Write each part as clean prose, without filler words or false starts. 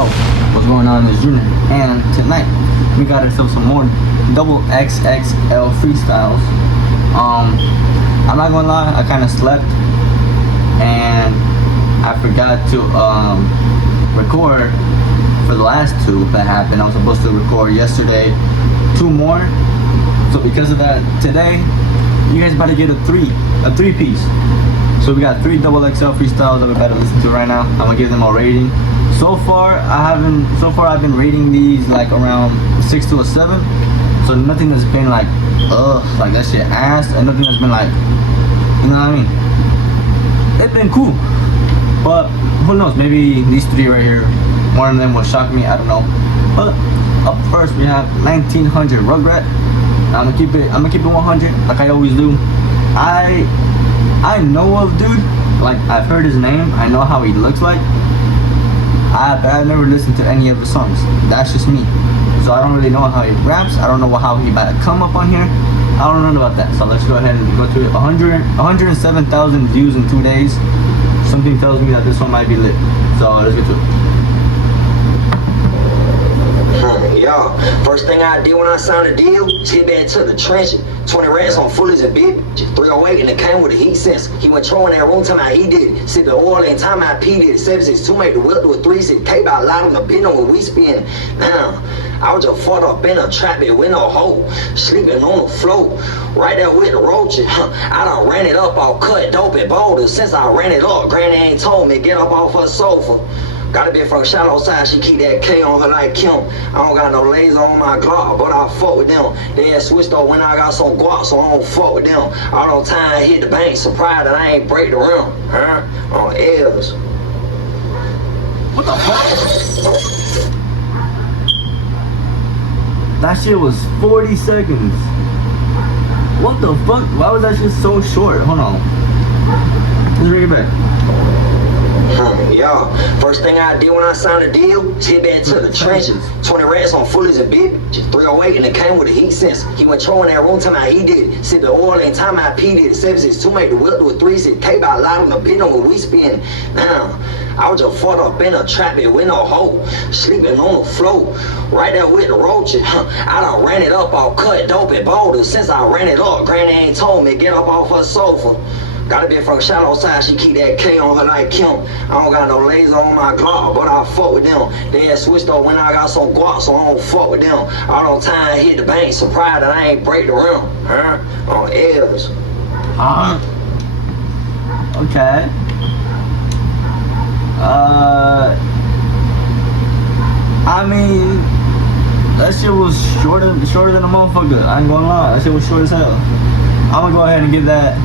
yo, what's going on in this unit? And tonight we got ourselves some more double XXL freestyles. I'm not gonna lie, I kind of slept and I forgot to record for the last two that happened. I was supposed to record yesterday 2 more, so because of that, today you guys about to get a three piece. So we got 3 double XL freestyles that we're about to listen to right now. I'm gonna give them a rating. So far I've been rating these like around 6 to a 7. So nothing that's been like like that shit ass, and nothing that's been like, you know what I mean? It's been cool. But who knows, maybe these 3 right here, one of them will shock me, I don't know. But up first we have 1900RUGRAT. I'm gonna keep it 100 like I always do. I know of dude, like I've heard his name, I know how he looks like. I've never listened to any of the songs. That's just me. So I don't really know how he raps. I don't know how he about to come up on here. I don't know about that. So let's go ahead and go to it. 107,000 views in 2 days. Something tells me that this one might be lit. So let's get to it. Yo, first thing I did when I signed a deal, hit back to the trenches. 20 rats on fullies and big 308, and it came with a heat sensor. He went trolling that room, time out he did it. Sipping oil and time I P did it. 762 made the whip to a 3-6 by a lot on the bin on what we spin. Now, I was just fucked up in a trap it with no hole. Sleeping on the floor, right there with the roaches. I done ran it up, all cut dope and boulders. Since I ran it up, Granny ain't told me get up off her sofa. Got a bit from shallow side, she keep that K on her like Kim. I don't got no laser on my Glock, but I fuck with them. They had switched up when I got some guap, so I don't fuck with them. All on time, hit the bank, surprised that I ain't break the rim, huh? On L's. What the fuck? That shit was 40 seconds. What the fuck? Why was that shit so short? Hold on. Let's bring it back. Yo, first thing I did when I signed a deal, hit back to the trenches. 20 rats on fullies and big 308, and it came with a heat sensor. He went trolling that room, time out he did it. Sipping oil and time I P did it. 762 made the whip to a 3-6 by a lot on the bin on what we spin. Now, I was just fucked up in a trap it with no hole. Sleeping on the floor, right there with the roaches. I done ran it up, all cut dope and boulders. Since I ran it up, Granny ain't told me get up off her sofa. Got a bit from shallow side, she keep that K on her like Kim. I don't got no laser on my Glock, but I fuck with them. They had switched up when I got some guap, so I don't fuck with them. All on time, hit the bank, surprised that I ain't break the rim, huh? On L's. Okay. I mean, that shit was shorter than a motherfucker. I ain't gonna lie, that shit was short as hell. I'm gonna go ahead and give that.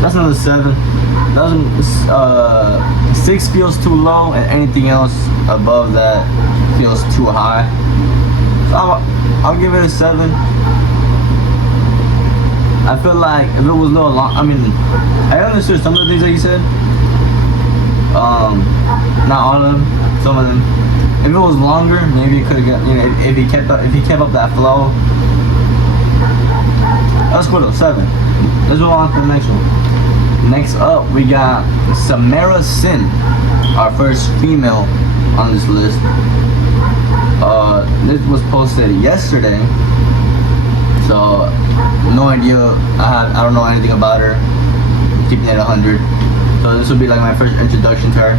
That's another 7. Doesn't 6 feels too low, and anything else above that feels too high. So I'll give it a 7. I feel like if it was no long, I mean, I understood some of the things that you said. Not all of them, some of them. If it was longer, maybe it could have got, you know, if he kept up that flow. That's cool though, 7. Let's move on to the next one. Next up, we got Samara, our first female on this list. This was posted yesterday, so no idea. I don't know anything about her. I'm keeping it 100. So this will be like my first introduction to her.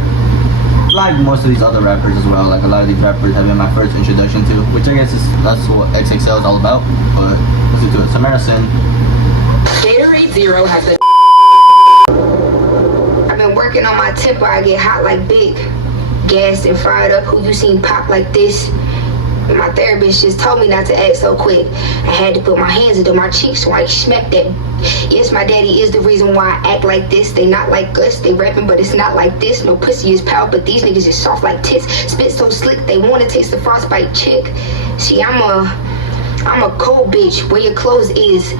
Like most of these other rappers as well. Like a lot of these rappers have been my first introduction to, which I guess that's what XXL is all about. But let's get to it. Samara. Itsjr has the. I've been working on my temper. I get hot like big, gassed and fired up. Who you seen pop like this? And my therapist just told me not to act so quick. I had to put my hands into my cheeks so I smacked that. Yes, my daddy is the reason why I act like this. They not like us, they rapping, but it's not like this. No pussy is power, but these niggas is soft like tits. Spit so slick, they wanna taste the frostbite chick. See, I'm a cold bitch. Where your clothes is.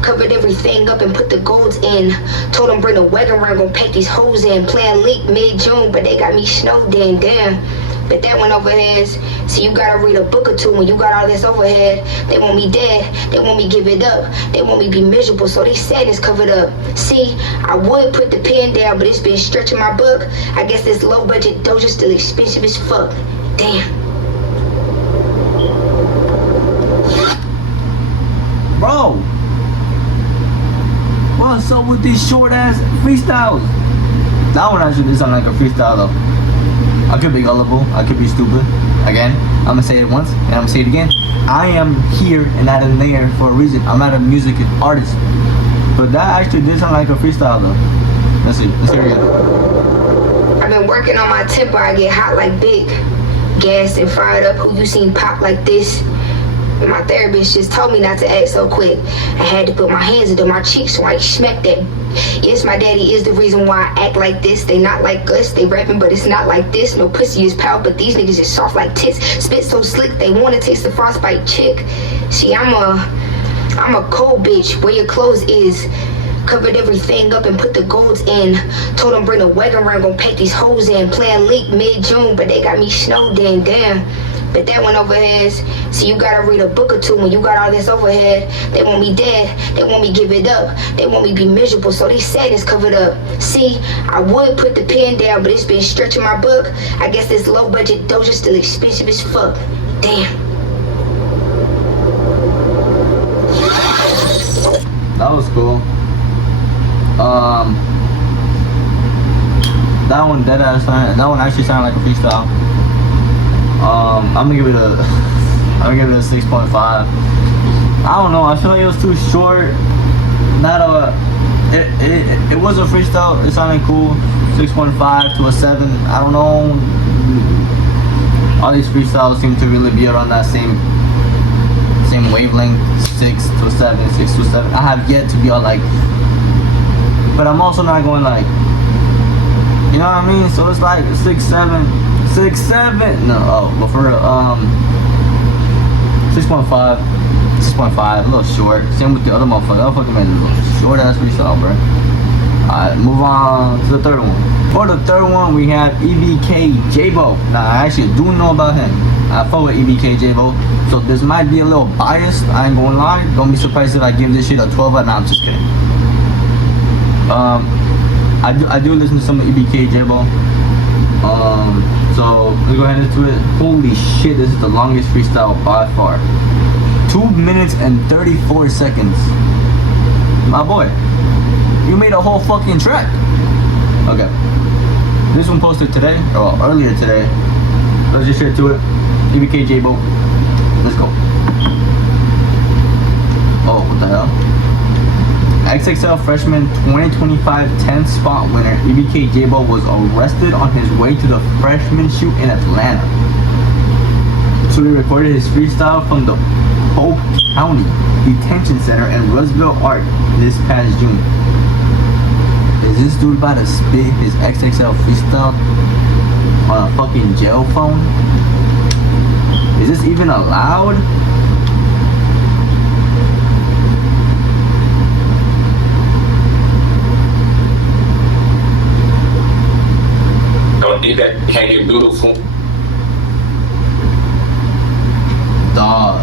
Covered everything up and put the golds in. Told them bring the wagon around, gon' pack these hoes in. Playing leak mid-June, but they got me snowed in. Damn. but that went over heads. So you gotta read a book or two when you got all this overhead. They want me dead, they want me give it up, they want me be miserable, so they sadness covered up. See, I would put the pen down, but it's been stretching my book. I guess this low budget doja's still expensive as fuck. Damn. Bro, what's up with these short ass freestyles? That one actually did sound like a freestyle though. I could be gullible, I could be stupid. Again, I'm gonna say it once and I'm gonna say it again. I am here and not in there for a reason. I'm not a music artist. But that actually did sound like a freestyle though. Let's see, let's hear it again. I've been working on my temper, I get hot like big. Gassed and fired up, who you seen pop like this? My therapist just told me not to act so quick. I had to put my hands into my cheeks so I smacked that. Yes, my daddy is the reason why I act like this. They not like us, they rapping, but it's not like this. No pussy is power, but these niggas is soft like tits. Spit so slick, they wanna taste the frostbite chick. See, I'm a cold bitch, where your clothes is. Covered everything up and put the golds in. Told them bring the wagon around, gon' pack these hoes in. Playing leak mid-June, but they got me snowed in, damn. But that went over heads. So you gotta read a book or two when you got all this overhead. They want me dead, they want me give it up, they want me be miserable, so they sadness covered up. See, I would put the pen down, but it's been stretching my book. I guess this low budget doja's still expensive as fuck. Damn. That was cool. That one dead ass. That one actually sounded like a freestyle. I'm gonna give it a 6.5. I don't know. I feel like it was too short. Not a. It was a freestyle. It sounded cool. 6.5 to a 7. I don't know. All these freestyles seem to really be around that same wavelength. 6 to a 7, 6 to a 7. I have yet to be all like. But I'm also not going like, you know what I mean? So it's like 6, 7. No, but for 6.5, a little short. Same with the other motherfucker. That fucking man is a little short ass freestyle, bro. Alright, move on to the third one. For the third one, we have EBK Jaaybo'. Now, I actually do know about him. I fuck with EBK Jaaybo', so this might be a little biased. I ain't gonna lie. Don't be surprised if I give this shit a 12. Nah, I'm just kidding. I do listen to some of EBK Jaaybo'. So let's go ahead into it. Holy shit, this is the longest freestyle by far. 2 minutes and 34 seconds. My boy, you made a whole fucking track. Okay. This one posted today, or earlier today. Let's just get to it. EBK Jaaybo'. Let's go. Oh, what the hell? XXL freshman 2025 10th spot winner EBK Jaaybo' was arrested on his way to the freshman shoot in Atlanta. So he recorded his freestyle from the Polk County Detention Center in Roosevelt Ark this past June. Is this dude about to spit his XXL freestyle on a fucking jail phone? Is this even allowed? Don't think that can you beautiful. Dog.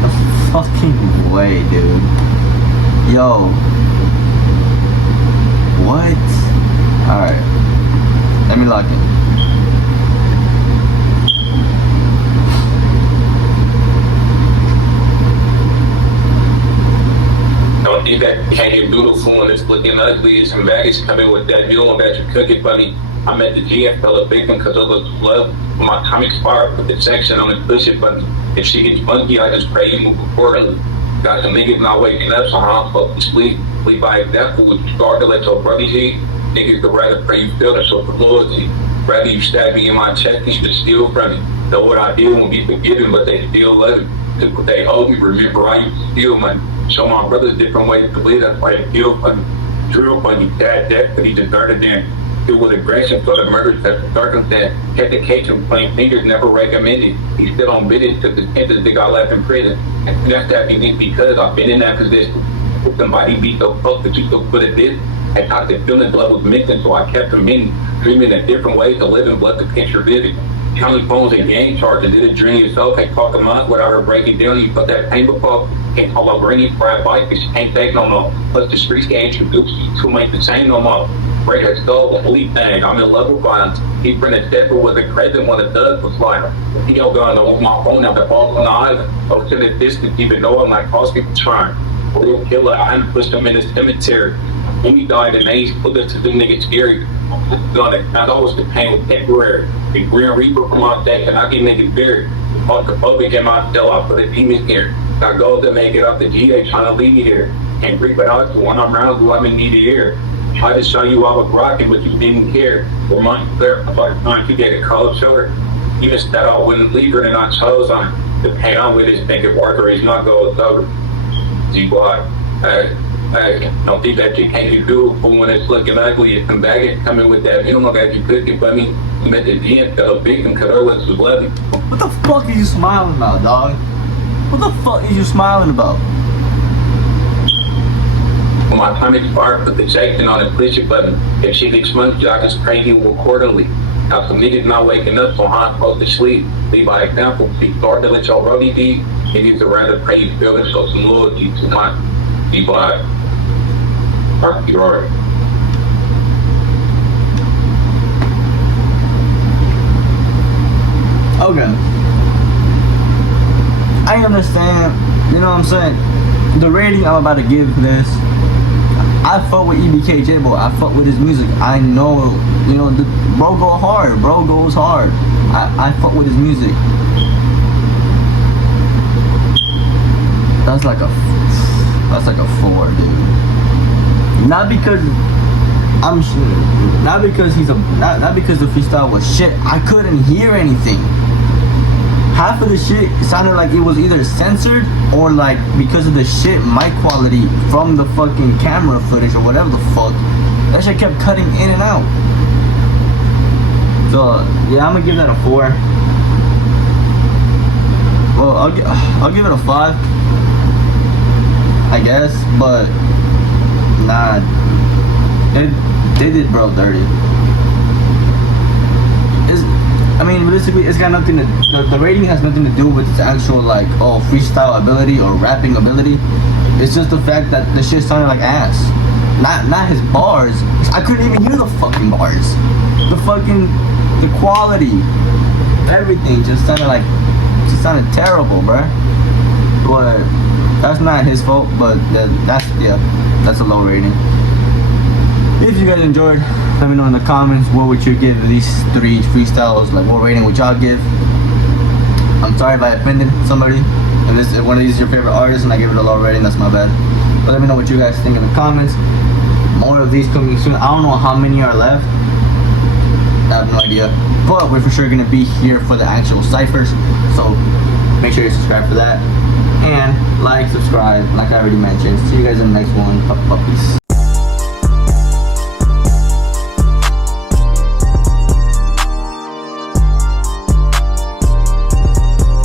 No fucking way, dude. Yo. What? Alright. Let me lock in. Don't think that can you beautiful and it's looking ugly. It's some baggage coming with that. You don't bet your cookie, buddy. I'm at the G. I fell a victim because of the love. My time expired, put the section on and push it, but if she gets funky, I just pray you move accordingly. Got some niggas not waking up, so I don't fucking sleep. We by example, would you start to let your brother see? Niggas could rather pray you feel it, so for loyalty. Rather you stab me in my chest, you should steal from me. Know what I did won't be forgiven, but they still love it. Cause they hold me, remember I used to steal money. Show my brothers different ways to believe, that's why they feel funny. Drill funny, dad death, but he deserted them. It was aggression for the murders, that's the circumstance. Kept the case and plain fingers never recommended. He's still on business because the sentence they got left in prison. And that's happening because I've been in that position. If somebody beat so close that you so good at this, And I could feel it, blood was mixing, so I kept him in, dreaming in different ways to live and let the picture vivid. Counting phones and game charges, did a dream yourself, can't talk a month without her breaking down. You put that pain before, can't call up ringing for a bike, because she can't take no more. Plus the streets can't introduce you to make the same no more. Break her skull, the bleed thing, I'm in love with violence. He printed Stepper was a crazy one of Doug was like. He don't go on my phone now, the ball on the island. I was in the distance, even though I'm like cross people trying. Real killer, I hadn't pushed him in the cemetery. When he died, and they used to put it to them niggas scary. I always the pain was temporary. The Green Reaper from my deck, and I get niggas buried. Claustrophobic in my cell, I put a demon here. I go to make it up the GA, trying to leave me here. Can't breathe it out, so when I'm around you, I'm in need of air. Try to show you I was rocking, but you didn't care. For months there, I thought time to get a cold shoulder. Even said I wouldn't leave her, and I chose on the pain I'm with is thinking Parker is not going over. G-Block, don't think that you can't do it, but when it's looking ugly, you come back and come in with that. You don't know that you cooking, but me, I'm at the gym, got a big and cut her lips with bloody. What the fuck are you smiling about, dog? What the fuck are you smiling about? When my time expired, put the Jackson on the push it button. If she gets months, I just pray you accordingly. Now some niggas not waking up, so I'm supposed to sleep. Lead by example. See, start to let your roadie be. Niggas would rather pray you feel it, show some loyalty to my D-Block. You're alright. Okay. I understand, you know what I'm saying? The rating I'm about to give this, I fuck with EBK Jaaybo', I fuck with his music. I know, you know, the bro go hard, bro goes hard. I fuck with his music. That's like a 4, dude. Not because not because the freestyle was shit. I couldn't hear anything. Half of the shit sounded like it was either censored or like because of the shit mic quality from the fucking camera footage or whatever the fuck. That shit kept cutting in and out. So yeah, I'm gonna give that a 4. Well, I'll give it a 5, I guess, but nah, they did bro dirty. I mean, realistically, it's got nothing to. The rating has nothing to do with its actual like freestyle ability or rapping ability. It's just the fact that the shit sounded like ass. Not his bars. I couldn't even hear the fucking bars. The quality, everything just sounded terrible, bruh. But that's not his fault. But that's a low rating. If you guys enjoyed, let me know in the comments what would you give these 3 freestyles, like what rating would y'all give. I'm sorry if I offended somebody. If one of these is your favorite artists and I give it a low rating, that's my bad. But let me know what you guys think in the comments. More of these coming soon. I don't know how many are left. I have no idea. But we're for sure gonna be here for the actual ciphers. So make sure you subscribe for that. And like, subscribe, like I already mentioned. See you guys in the next one. Puppies.